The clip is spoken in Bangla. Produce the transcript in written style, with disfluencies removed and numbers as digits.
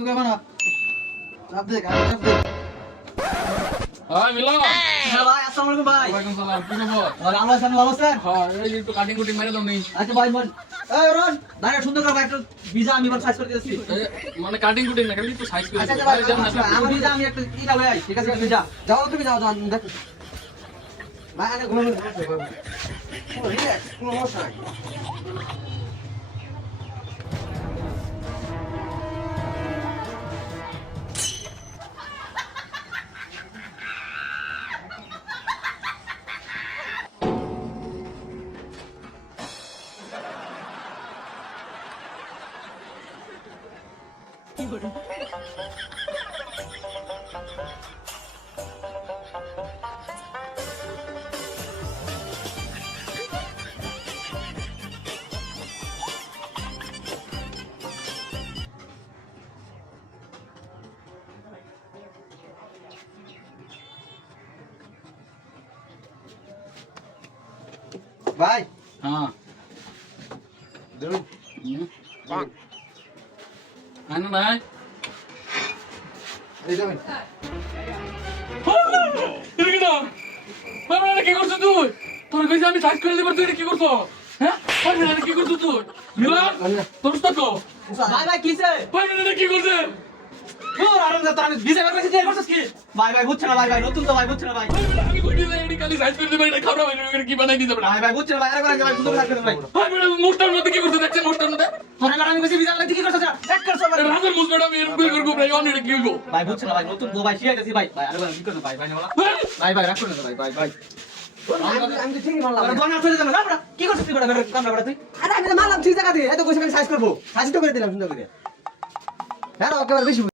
সুন্দর করে বানা চাপ দে চাপ দে হাই মিলন হ্যাঁ ভাই আসসালামু আলাইকুম ভাই ওয়ালাইকুম সালাম কি খবর আমরা আছেন ভালো আছেন হ্যাঁ এই একটু কাটিং কুটিং মেরে দাও নি আচ্ছা ভাই বল এই রন দাঁড়া সুন্দর করে ভাই একটা ভিজা আমি বল সাইজ করে দিয়েছি মানে কাটিং কুটিং না খালি একটু সাইজ করে আচ্ছা দাও। ভাই যাও না, আমার ভিজা আমি একটা ইটা লই আই ঠিক আছে ভিজা যাও তুমি যাও যাও দেখ ভাই আরে ঘুরে ঘুরে রিল্যাক্স কোনো সমস্যা নাই ভাই হ্যাঁ ধরুন আনো নাই এই যাবেন এদিকে দাও বাবা এটা কি করছিস তুই তোর কইছি আমি সাইজ করে দেব তুই এটা কি করছ হ্যাঁ ভাই এটা কি করছিস তুই মিলন তোর তো কো ভাই ভাই কিসে ভাই এটা কি করছিস তোর আরাম যা আমি ভিজা করে দিয়ে করছিস কি ভাই ভাই বুঝছ না ভাই ভাই নতুন তো ভাই বুঝছ না ভাই আমি কই দিই এডি খালি সাইজ করে দেব এটা খাবরা ভাই এটা কি বানাই দিতে ভাই ভাই বুঝছ না ভাই আরেকবার ভাই সুন্দর করে ভাই ভাই এটা মোস্টার মধ্যে কি করছিস দেখছেন মোস্টার মধ্যে তোর এবার আমি কইছি ভিজা করে কি করছিস এক করছ ভাই রাজার মুসবেটা আমি এরকম করে করব ভাই অন এটা কি হইব ভাই বুঝছ না ভাই নতুন বউ ভাই শিখাইতেছি ভাই ভাই আরেকবার কি করছ ভাই ভাই না ভাই ভাই রাখ করে ভাই ভাই ভাই আমি তো ঠিকই মারলাম বনা ফেলে দিলাম না কি করছিস তুই বড় কামড়া তুই আরে আমি মারলাম ঠিক জায়গা দিয়ে এত কইছিস সাইজ করব সাইজ তো করে দিলাম সুন্দর করে হ্যাঁ একেবারে বেশি